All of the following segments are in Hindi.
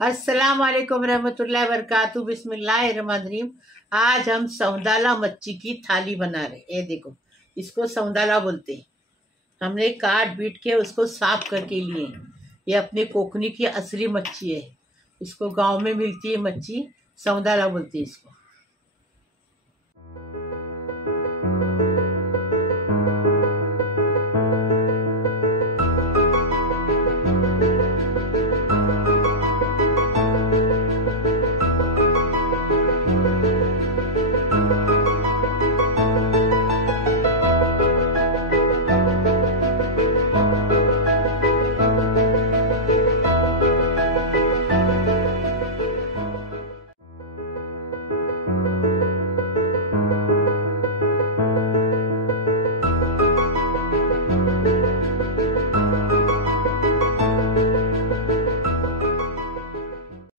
अस्सलाम वालेकुम रहमतुल्लाहि व बरकातहू। बिस्मिल्लाहिर्रहमानिर्रहीम। आज हम सौंदाला मच्छी की थाली बना रहे हैं। ये देखो, इसको सौंदाला बोलते हैं। हमने काट बीट के उसको साफ करके लिए। ये अपने कोकनी की असली मच्छी है। इसको गांव में मिलती है मच्छी, सौंदाला बोलते हैं इसको।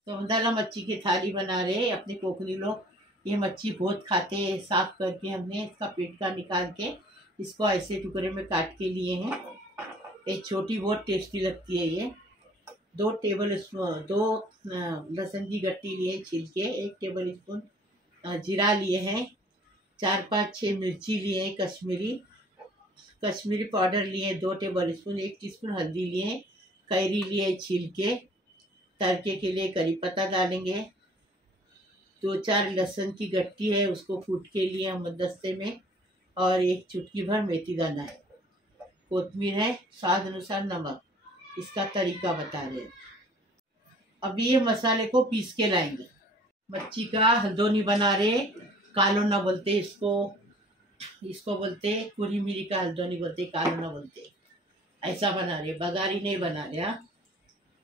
सौंदाला मच्छी की थाली बना रहे हैं अपने कोकनी लोग। ये मच्छी बहुत खाते हैं। साफ करके हमने इसका पेट का निकाल के इसको ऐसे टुकड़े में काट के लिए हैं। ये छोटी बहुत टेस्टी लगती है। ये 2 टेबल स्पून 2 लहसुन की गट्टी लिए छील के, 1 टेबल स्पून जीरा लिए हैं, 4-5-6 मिर्ची लिए हैं, कश्मीरी पाउडर लिए 2 टेबल स्पून, 1 टीस्पून हल्दी लिए, कैरी लिए छील के। तड़के के लिए करी पत्ता डालेंगे, 2-4 लहसुन की गट्टी है उसको कूट के लिए हम दस्ते में, और 1 चुटकी भर मेथी दाना है, कोतमीर है, स्वाद अनुसार नमक। इसका तरीका बता रहे हैं। अभी ये मसाले को पीस के लाएंगे। मच्छी का हल्दोनी बना रहे, कालोना बोलते इसको बोलते पूरी मिरी का हल्दोनी बोलते, कालोना बोलते। ऐसा बना रहे, बगारी नहीं बना रहे।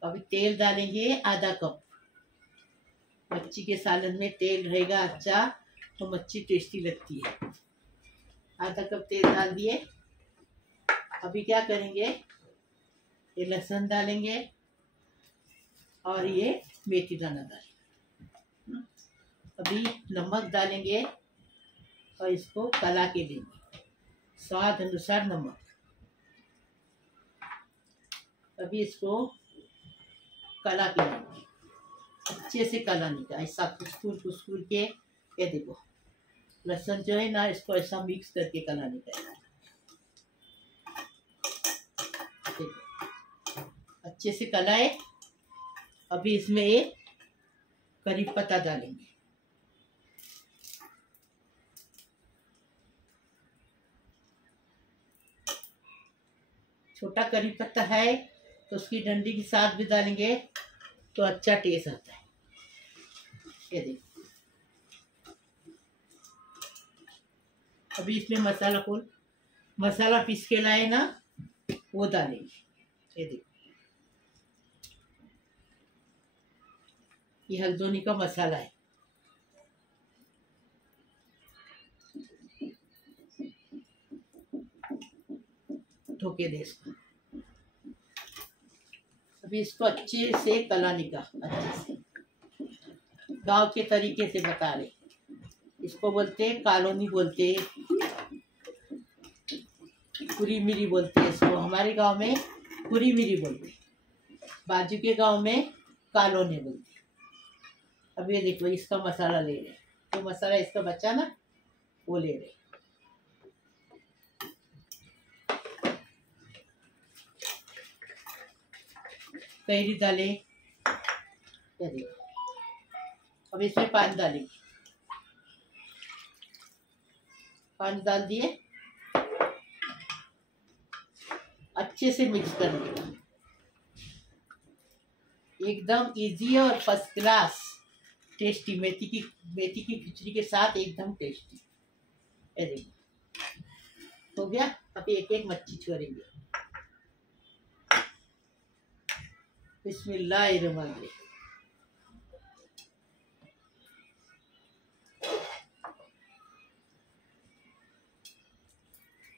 अभी तेल डालेंगे आधा कप। मच्छी के सालन में तेल रहेगा अच्छा तो मच्छी टेस्टी लगती है। आधा कप तेल डाल दिए। अभी क्या करेंगे, ये लहसुन डालेंगे और ये मेथी दाना डालेंगे। अभी नमक डालेंगे और इसको कला के देंगे, स्वाद अनुसार नमक। अभी इसको कला के लेंगे, अच्छे से कलाने का, ऐसा कुसकुर के। ये देखो लहसुन जो है ना, इसको ऐसा मिक्स करके कलाने का। अच्छे से कलाए। अभी इसमें ये करी पत्ता डालेंगे, छोटा करी पत्ता है तो उसकी डंडी के साथ भी डालेंगे तो अच्छा टेस्ट आता है। ये देखो, अभी इसमें मसाला पीस के लाए ना, वो डालेंगे। ये देखो, ये हल्दोनी का मसाला है। ठोके दे इसको। अभी इसको अच्छे से कलाने का, अच्छे से गांव के तरीके से बता रहे। इसको बोलते कालोनी बोलते, पूरी मिरी बोलते हैं इसको। हमारे गांव में पूरी मिरी बोलते, बाजू के गांव में कालोनी बोलते। अब ये देखो, इसका मसाला ले रहे, तो मसाला इसका बचा ना, वो ले रहे। कैरी डाले, ये देखो। अब इसमें पानी डालेंगे, पानी डाल दिए, अच्छे से मिक्स कर देगा। एकदम इजी और फर्स्ट क्लास टेस्टी मेथी की खिचड़ी के साथ एकदम टेस्टी। ये देखो हो गया। अभी एक एक मच्छी छोड़ेंगे। बिस्मिल्लाहिर्रहमानिर्रहीम।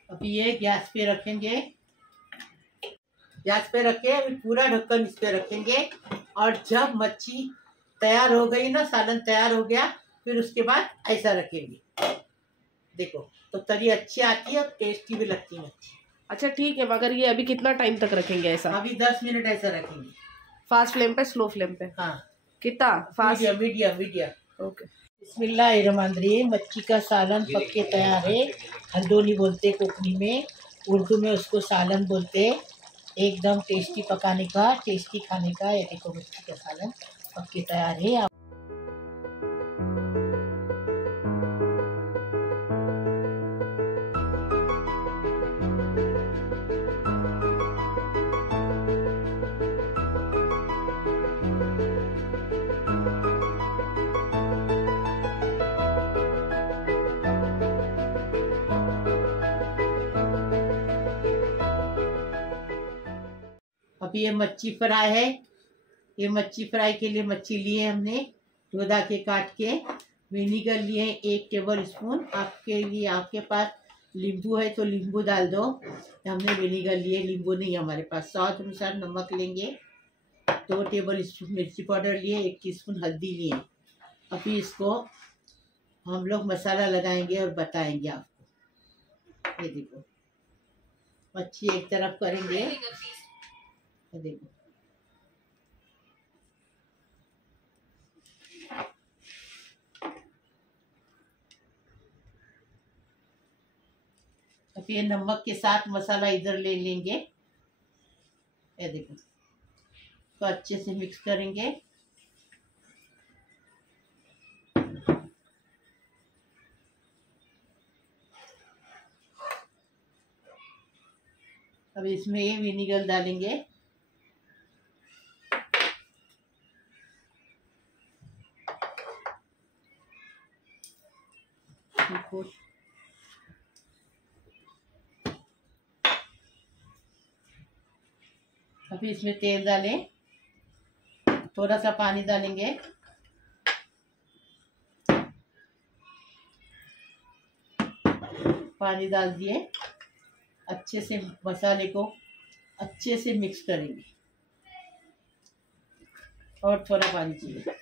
अभी ये गैस पे रखेंगे, गैस पे रखे पूरा ढक्कन इस पे रखेंगे। और जब मच्छी तैयार हो गई ना, सालन तैयार हो गया, फिर उसके बाद ऐसा रखेंगे। देखो तो तरी अच्छी आती है और टेस्टी भी लगती है मच्छी। अच्छा ठीक है, मगर ये अभी कितना टाइम तक रखेंगे ऐसा? अभी 10 मिनट ऐसा रखेंगे। फास्ट फ्लेम पे, स्लो फ्लेम पे? हाँ, कितना fast? Medium medium medium. Okay. बिस्मिल्लाहिर्रहमानिर्रहीम। मच्छी का सालन पक के तैयार है। हल्दोनी बोलते कोकनी में, उर्दू में उसको सालन बोलते। एकदम टेस्टी पकाने का, टेस्टी खाने का। ये देखो मच्छी का सालन पक के तैयार है। अभी ये मच्छी फ्राई है। ये मच्छी फ्राई के लिए मच्छी लिए हमने धोधा के काट के। विनीगर लिए 1 टेबल स्पून। आपके लिए, आपके पास नींबू है तो नींबू डाल दो। हमने विनीगर लिए, नींबू नहीं हमारे पास। स्वाद अनुसार नमक लेंगे। 2 टेबल स्पून मिर्ची पाउडर लिए। 1 टीस्पून हल्दी लिए। अभी इसको हम लोग मसाला लगाएंगे और बताएंगे आपको। ये देखो मच्छी एक तरफ करेंगे। देखो अब ये नमक के साथ मसाला इधर ले लेंगे। ये देखो तो अच्छे से मिक्स करेंगे। अब इसमें ये विनीगर डालेंगे। अभी इसमें तेल डालें। थोड़ा सा पानी डालेंगे। पानी डाल दिए। अच्छे से मसाले को अच्छे से मिक्स करेंगे। और थोड़ा पानी चाहिए।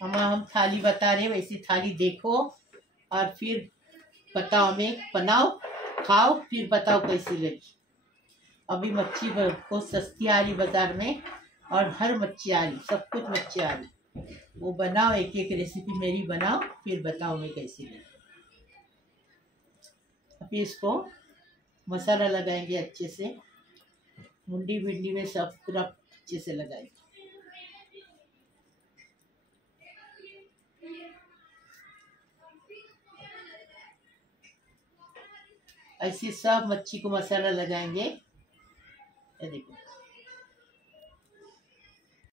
हम थाली बता रहे हैं, वैसी थाली देखो और फिर बताओ। हमें बनाओ, खाओ, फिर बताओ कैसी लगी। अभी मच्छी को सस्ती आ रही बाजार में और हर मच्छी आ रही, सब कुछ मच्छी आ रही। वो बनाओ, एक एक रेसिपी मेरी बनाओ, फिर बताओ मैं कैसी लगी। अभी इसको मसाला लगाएंगे अच्छे से। मुंडी भिंडी में सब पूरा अच्छे से लगाएंगे। ऐसे सब मच्छी को मसाला लगाएंगे। ये देखो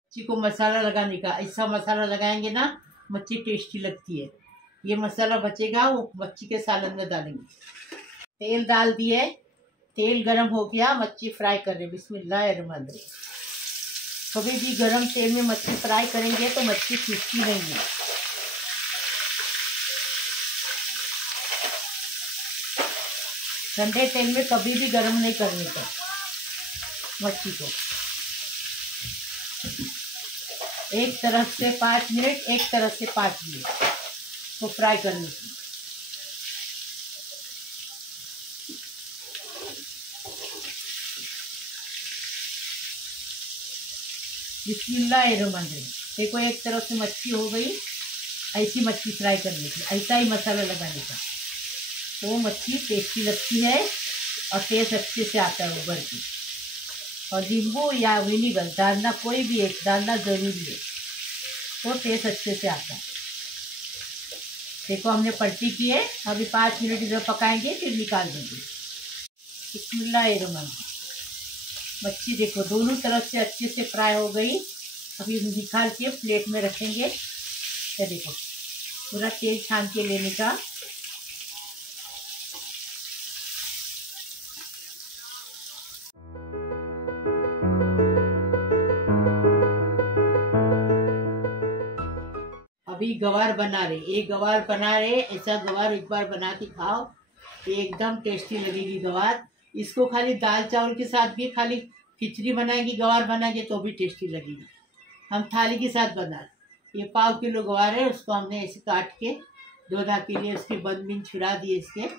मच्छी को मसाला लगाने का, ऐसा मसाला लगाएंगे ना मच्छी टेस्टी लगती है। ये मसाला बचेगा वो मच्छी के सालन में डालेंगे। तेल डाल दिए। तेल गरम हो गया। मच्छी फ्राई कर रहे। बिस्मिल्लाहिर्रहमानिर्रहीम। कभी भी गरम तेल में मच्छी फ्राई करेंगे तो मच्छी टूटती नहीं है। ठंडे तेल में कभी भी गरम नहीं करने का मच्छी को। एक तरफ से 5 मिनट, एक तरफ से 5 मिनट तो फ्राई करने की। बिस्मिल्लाहिर्रहमानिर्रहीम। देखो एक तरफ से मच्छी हो गई। ऐसी मच्छी फ्राई करने की, ऐसा ही मसाला लगाने का तो मच्छी टेस्टी लगती है और टेस्ट अच्छे से आता है उबर की। और नींबू या विनीगर डालना, कोई भी एक डालना ज़रूरी है तो टेस्ट अच्छे से आता है। देखो हमने पलटी की है। अभी 5 मिनट इधर पकाएंगे, फिर निकाल देंगे। बिस्मिल्लाहिर्रहमानिर्रहीम। मच्छी देखो दोनों तरफ से अच्छे से फ्राई हो गई। अभी निकाल के प्लेट में रखेंगे। ये देखो पूरा तेल छान के लेने का। अभी गवार बना रहे। एक गवार बना रहे। ऐसा गवार एक बार बना के खाओ, एकदम टेस्टी लगेगी गवार। इसको खाली दाल चावल के साथ भी, खाली खिचड़ी बनाएंगी गवार बनाएंगे तो भी टेस्टी लगेगी। हम थाली के साथ बना रहे। ये 1/4 किलो गवार है, उसको हमने ऐसे काट के धोधा के लिए उसके बंद बिन छुड़ा दिए इसके।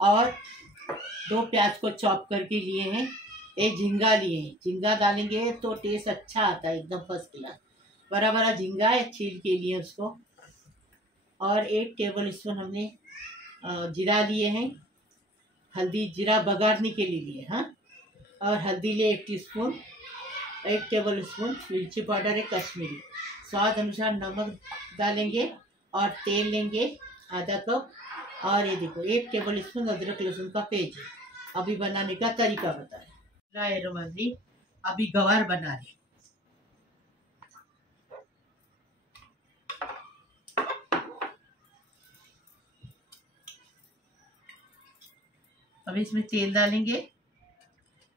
और 2 प्याज को चॉप करके लिए हैं। एक झींगा लिए हैं, झींगा डालेंगे तो टेस्ट अच्छा आता है, एकदम फर्स्ट क्लास। बड़ा बड़ा झींगा है, छील के लिए उसको। और 1 टेबल स्पून हमने जीरा लिए हैं, हल्दी जीरा बघारने के लिए हाँ। और हल्दी लिए 1 टीस्पून, 1 टेबल स्पून मिर्ची पाउडर है कश्मीरी, स्वाद अनुसार नमक डालेंगे। और तेल लेंगे आधा कप। और ये देखो 1 टेबल स्पून अदरक लहसुन का पेस्ट। अभी बनाने का तरीका बताएं। अभी गवार बना रहे। अब इसमें तेल डालेंगे,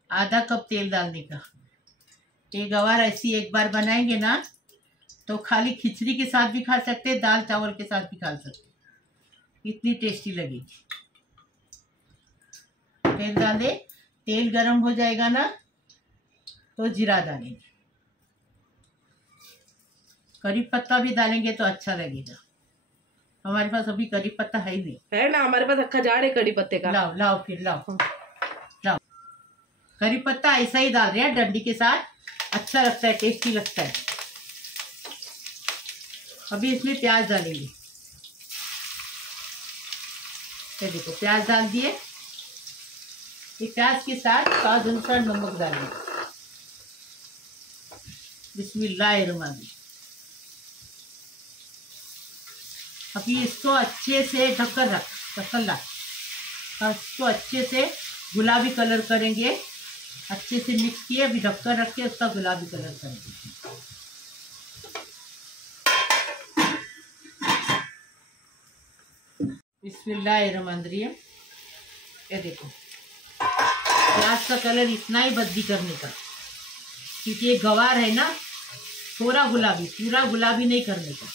आधा कप तेल डालने का। ये गवार ऐसी एक बार बनाएंगे ना तो खाली खिचड़ी के साथ भी खा सकते, दाल चावल के साथ भी खा सकते, इतनी टेस्टी लगेगी। तेल डाले, तेल गरम हो जाएगा ना तो जीरा डालेंगे, करी पत्ता भी डालेंगे तो अच्छा लगेगा। हमारे पास अभी करी पत्ता है ही नहीं, है ना हमारे पास अक्खा झाड़ है कड़ी पत्ते का। लाओ लाओ फिर लाओ लाओ। करी पत्ता ऐसा ही डाल रहे हैं डंडी के साथ, अच्छा लगता है, टेस्टी लगता है। अभी इसमें प्याज डालेंगे। ये देखो प्याज डाल दिए। ये प्याज के साथ स्वाद अनुसार नमक डालेंगे। बिस्मिल्लाहिर्रहमानिर्रहीम। अभी इसको अच्छे से ढककर रख, और इसको अच्छे से गुलाबी कलर करेंगे। अच्छे से मिक्स किए, अभी ढककर रख के उसका गुलाबी कलर करेंगे। बिस्मिल्लाहिर्रहमानिर्रहीम। ये देखो प्याज का कलर इतना ही बदली करने का, क्योंकि ये गवार है ना, थोड़ा गुलाबी, पूरा गुलाबी नहीं करने का।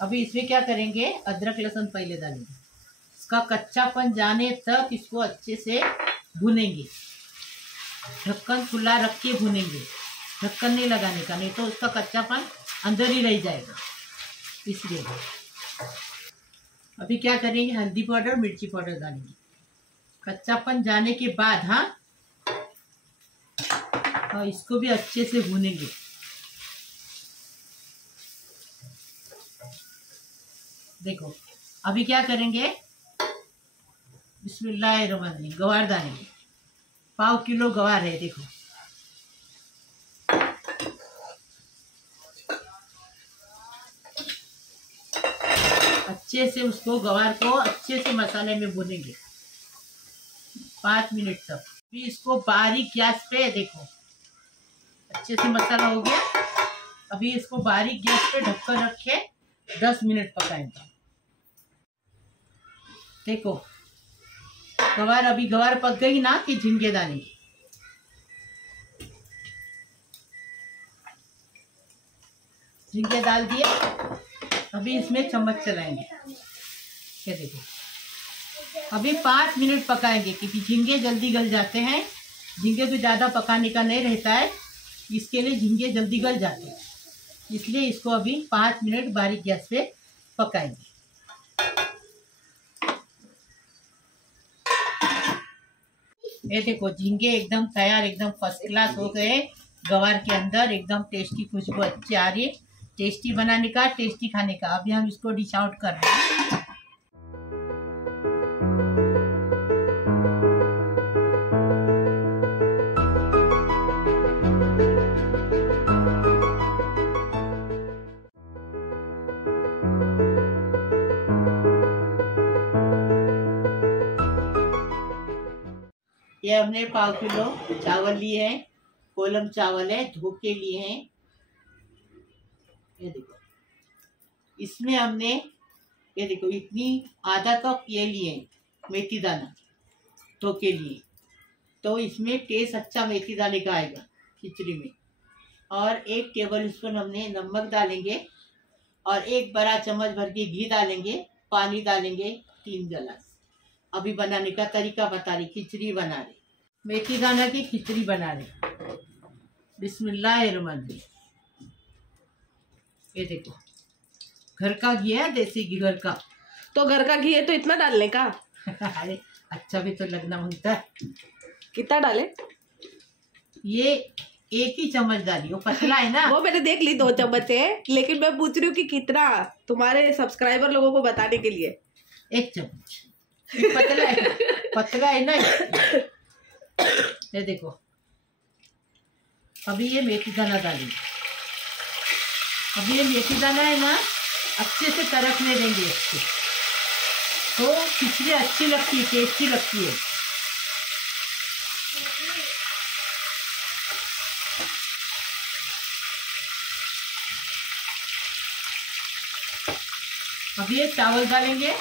अभी इसमें क्या करेंगे, अदरक लहसुन पहले डालेंगे, इसका कच्चापन जाने तक इसको अच्छे से भुनेंगे। ढक्कन खुला रख के भुनेंगे, ढक्कन नहीं लगाने का, नहीं तो उसका कच्चापन अंदर ही रह जाएगा, इसलिए। अभी क्या करेंगे, हल्दी पाउडर मिर्ची पाउडर डालेंगे कच्चापन जाने के बाद हाँ। और इसको भी अच्छे से भूनेंगे। देखो अभी क्या करेंगे, बिस्मिल्लाहिर्रहमानिर्रहीम। गवार डालेंगे, 1/4 किलो गवार है। देखो अच्छे से उसको, गवार को अच्छे से मसाले में भूनेंगे 5 मिनट तक। फिर इसको बारीक गैस पे, देखो अच्छे से मसाला हो गया। अभी इसको बारीक गैस पे ढककर रखे 10 मिनट पकाएंगे। देखो गवार, अभी गवार पक गई ना कि झींगे डालेंगे। झींगे डाल दिए। अभी इसमें चम्मच चलाएंगे। ये देखो अभी 5 मिनट पकाएंगे, क्योंकि झींगे जल्दी गल जाते हैं। झींगे को ज़्यादा पकाने का नहीं रहता है, इसके लिए झींगे जल्दी गल जाते हैं, इसलिए इसको अभी 5 मिनट बारीक गैस पे पकाएंगे। ये देखो झींगे एकदम तैयार, एकदम फर्स्ट क्लास हो गए। गवार के अंदर एकदम टेस्टी खुशबू अच्छी आ रही है। टेस्टी बनाने का, टेस्टी खाने का। अभी हम इसको डिश आउट कर रहे हैं। ये हमने 1/4 किलो चावल लिए हैं, कोलम चावल है, धो के लिए हैं। ये देखो इसमें हमने, ये देखो इतनी आधा कप ये लिए मेथी दाना धो के लिए, तो इसमें टेस्ट अच्छा मेथी दाने का आएगा खिचड़ी में। और 1 टेबल स्पून हमने नमक डालेंगे, और 1 बड़ा चम्मच भर के घी डालेंगे। पानी डालेंगे 3 गिलास। अभी बनाने का तरीका बता रही, खिचड़ी बना रहे, मेथी दाना की खिचड़ी बना रहे। बिस्मिल्लाहिर्रहमानिर्रहीम। ये देखो घर का घी है, देसी घी घर का। तो घर का घी है तो इतना डालने का? अरे अच्छा भी तो लगना मांगता है। कितना डाले? ये 1 ही चम्मच डाली, वो पतला है ना। वो मैंने देख ली 2 चम्मच है, लेकिन मैं पूछ रही हूँ कि कितना, तुम्हारे सब्सक्राइबर लोगों को बताने के लिए। 1 चम्मच पतला है ना। ये देखो, अभी ये मेथी दाना डालेंगे। अभी ये मेथी दाना है ना, अच्छे से तरकने देंगे इसको, तो खिचड़ी अच्छी लगती है, टेस्टी लगती है। अब ये चावल डालेंगे।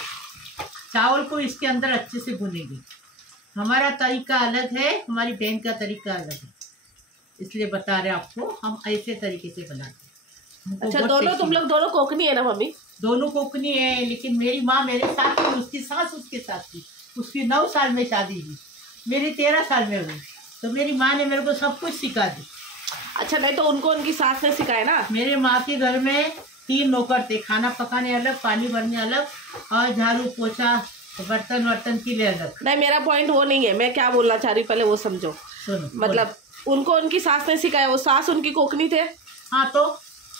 चावल को इसके अंदर अच्छे से भूनेंगे। हमारा तरीका अलग है, हमारी बहन का तरीका अलग है, इसलिए बता रहे आपको, हम ऐसे तरीके से बनाते हैं। अच्छा, दोनों तुम लोग दोनों कोकनी है ना मम्मी? दोनों कोकनी है, लेकिन मेरी माँ मेरे साथ थी, उसकी सास उसके साथ थी। उसकी 9 साल में शादी हुई, मेरी 13 साल में हुई, तो मेरी माँ ने मेरे को सब कुछ सिखा दी। अच्छा, नहीं तो उनको उनकी सास ने सिखाया ना? मेरे माँ के घर में 3 नौकर थे, खाना पकाने अलग, पानी भरने अलग, और झाड़ू पोछा बर्तन वर्तन के लिए अलग। नहीं, मेरा पॉइंट वो नहीं है, मैं क्या बोलना चाह रही हूँ पहले वो समझो। मतलब उनको उनकी सास ने सिखाया, वो सास उनकी कोकनी थे? हाँ तो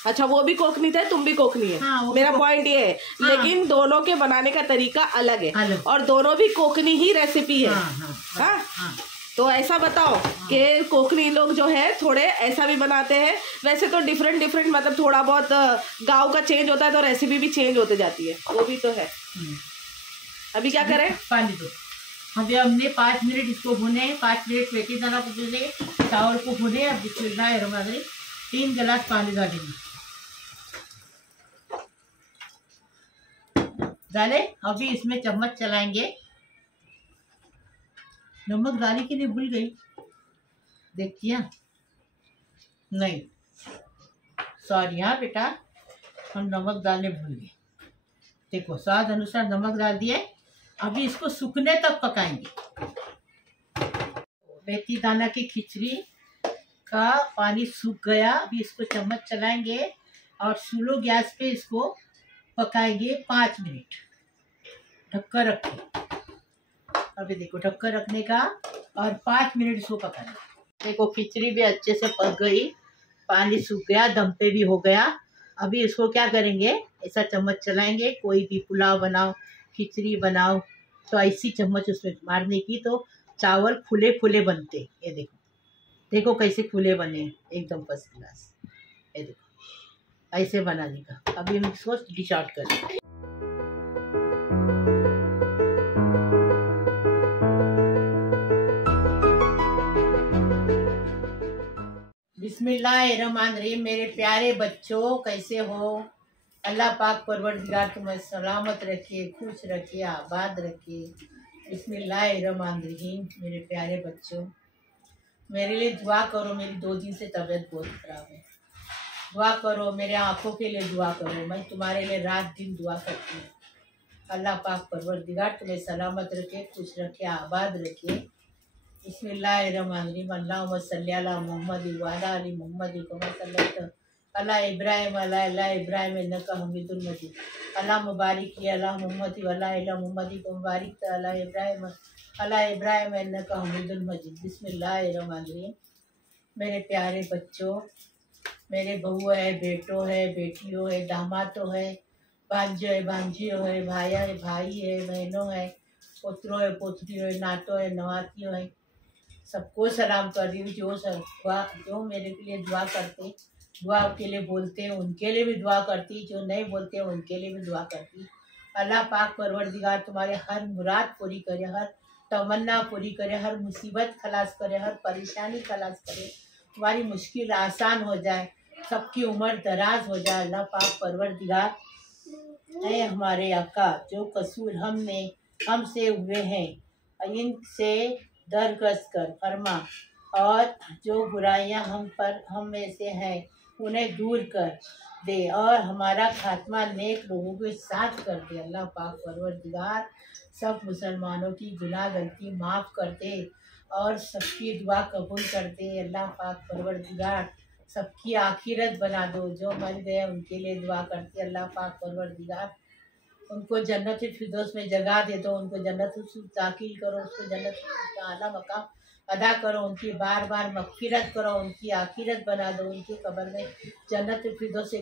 अच्छा, वो भी कोकनी थे, तुम भी कोकनी है। हाँ, मेरा पॉइंट ये है। हाँ। लेकिन दोनों के बनाने का तरीका अलग है, अलग। और दोनों भी कोकनी ही रेसिपी है। हाँ, हाँ, हाँ? हाँ। तो ऐसा बताओ कि कोकनी लोग जो है थोड़े ऐसा भी बनाते हैं, वैसे तो डिफरेंट मतलब थोड़ा बहुत गांव का चेंज होता है तो रेसिपी भी चेंज होते जाती है, वो भी तो है। अभी क्या करें? पानी दो। अभी हमने 5 मिनट इसको भुने, 5 मिनट मेथी दाना को भुने, चावल को भुने। अब बिस्मिल्लाहिर्रहमानिर्रहीम 3 गिलास पानी डाले। अभी इसमें चम्मच चलाएंगे। नमक डाली के लिए भूल गई, देखिए नहीं, सॉरी। हाँ बेटा, हम नमक डालने भूल गए। देखो, स्वाद अनुसार नमक डाल दिए। अभी इसको सूखने तक पकाएंगे। मेथी दाना की खिचड़ी का पानी सूख गया। अभी इसको चम्मच चलाएंगे और स्लो गैस पे इसको पकाएंगे 5 मिनट, ढक्कन रख के। अभी देखो, ढक्कन रखने का और 5 मिनट इसको पकाना। देखो, खिचड़ी भी अच्छे से पक गई, पानी सूख गया, दम पे भी हो गया। अभी इसको क्या करेंगे, ऐसा चम्मच चलाएंगे। कोई भी पुलाव बनाओ, खिचड़ी बनाओ, तो ऐसी चम्मच उसमें मारने की, तो चावल फूले फूले बनते। ये देखो, देखो कैसे फूले बने, एकदम फर्स्ट क्लास। ये देखो, ऐसे बनाने का। अभी हम इसको डिश आउट करें। बिस्मिल्लाहिर्रहमानिर्रहीम। मेरे प्यारे बच्चों, कैसे हो? अल्लाह पाक परवरदिगार तुम्हें सलामत रखे, खुश रखे, आबाद रखे। बिस्मिल्लाहिर्रहमानिर्रहीम। मेरे प्यारे बच्चों, मेरे लिए दुआ करो। मेरी 2 दिन से तबीयत बहुत ख़राब है, दुआ करो। मेरे आँखों के लिए दुआ करो। मैं तुम्हारे लिए रात दिन दुआ करती हूँ। अल्लाह पाक परवरदिगार तुम्हें सलामत रखे, खुश रखे, आबाद रखे। बिस्मिल्लाहिर्रहमानिर्रहीम। अल्लाहुम्मा सल्ली अला मुहम्मद व अला आलि मुहम्मद कमा सल्लैता अला इब्राहिम अला इब्राहिम इन्नका हमीदुल मजीद। अल्लाहुम्मा बारिक अला मुहम्मद व अला मुहम्मद कमा बारिकता अला इब्राहिम इन्नका हमीदुल मजीद। बिस्मिल्लाहिर्रहमानिर्रहीम। मेरे प्यारे बच्चों, मेरे बहू है, बेटो है, बेटियों है, दामादों है, भांजो है, भांजियों है, भाई है, बहनों है, पोतरों है, पोतरियों है, नातों है, नवातियों है, सबको सलाम कर रही हूँ। जो मेरे के लिए दुआ करते, दुआ के लिए बोलते हैं, उनके लिए भी दुआ करती। जो नहीं बोलते हैं, उनके लिए भी दुआ करती। अल्लाह पाक परवरदिगार तुम्हारे हर मुराद पूरी करे, हर तमन्ना पूरी करे, हर मुसीबत खलास करे, हर परेशानी खलास करे, तुम्हारी मुश्किल आसान हो जाए, सबकी उम्र दराज हो जाए। अल्लाह पाक परवरदिगार, ऐ हमारे आका, जो कसूर हमसे हुए हैं, इनसे दरगज़ कर फरमा, और जो बुराइयां हम में से हैं उन्हें दूर कर दे, और हमारा खात्मा नेक लोगों के साथ कर दे। अल्लाह पाक परवरदिगार सब मुसलमानों की गुनाह गलती माफ़ कर दे और सबकी दुआ कबूल कर दे। अल्लाह पाक परवरदिगार सबकी आखिरत बना दो। जो मर गए उनके लिए दुआ करते अल्लाह पाक परवरदिगार उनको जन्नत फिरदौस में जगह दे दो, उनको जन्नत दाखिल करो, उसको जन्नत का आला मकाम अदा करो, उनकी बार बार मगफिरत करो, उनकी आखिरत बना दो, उनकी कब्र में जन्नत फिरदौस से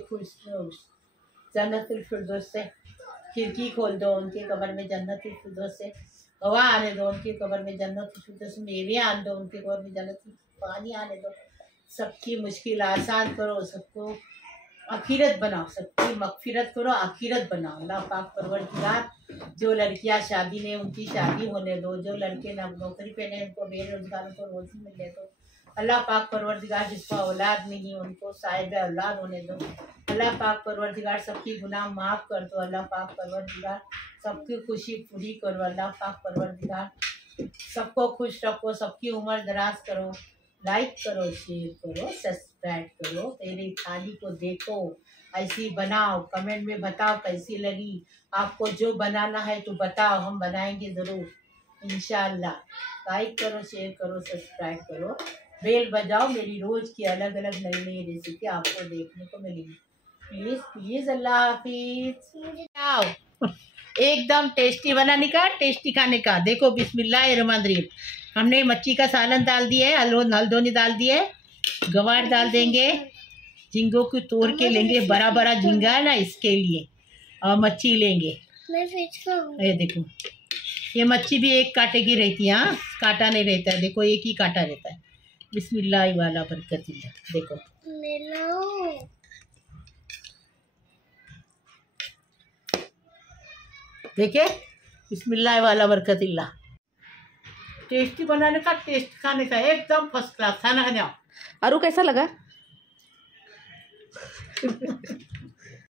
जन्नत फिरदौस से खिड़की खोल दो, उनके कब्र में जन्नत फिरदौस से हवा आने दो, उनके कब्र में जन्नत फिरदौस से मेवे आने दो, उनके कब्र में जन्नत पानी आने दो। सबकी मुश्किल आसान करो, सबको आखिरत बनाओ, सबकी मगफिरत करो, आखिरत बनाओ। अल्लाह पाक परवरदिगार जो लड़कियां शादी ने उनकी शादी होने दो, जो लड़के नौकरी पे ने उनको बेरोजगारों को रोजी मिलने दो। अल्लाह पाक परवरदिगार जिसका औलाद नहीं उनको साहिब औलाद होने दो। अल्लाह पाक परवरदिगार सबकी गुनाह माफ़ कर दो। अल्लाह पाक परवरदिगार सबकी खुशी पूरी करो। अल्लाह पाक परवरदिगार सबको खुश रखो, सबकी उम्र दराज करो। लाइक करो, शेयर करो, सब्सक्राइब करो। तेरी थाली को देखो, ऐसी बनाओ, कमेंट में बताओ कैसी लगी। आपको जो बनाना है तो बताओ, हम बनाएंगे ज़रूर इंशाअल्लाह। लाइक करो, शेयर करो, सब्सक्राइब करो, बेल बजाओ। मेरी रोज़ की अलग अलग नई नई रेसिपी आपको देखने को मिलेगी। प्लीज़ प्लीज़, अल्लाह हाफिज़। आओ एकदम टेस्टी बनाने का, टेस्टी खाने का। देखो बिस्मिल्लाहिर्रहमानिर्रहीम। हमने मच्छी का सालन डाल दिया है, हल्दोनी डाल दिए, गवार डाल देंगे, झींगों को तोड़ के लेंगे, बड़ा बड़ा झींगा है ना इसके लिए, और मच्छी लेंगे। ये देखो ये मच्छी भी एक कांटे की रहती है, हाँ कांटा नहीं रहता है, देखो एक ही कांटा रहता है। बिस्मिल्लाह वाला बरकतिल्लाह। देखो देखे, बिस्मिल्लाह वाला बरकतिल्लाह। टेस्टी बनाने का, टेस्ट खाने का, एकदम फर्स्ट क्लास खाना खाने। अरु कैसा लगा?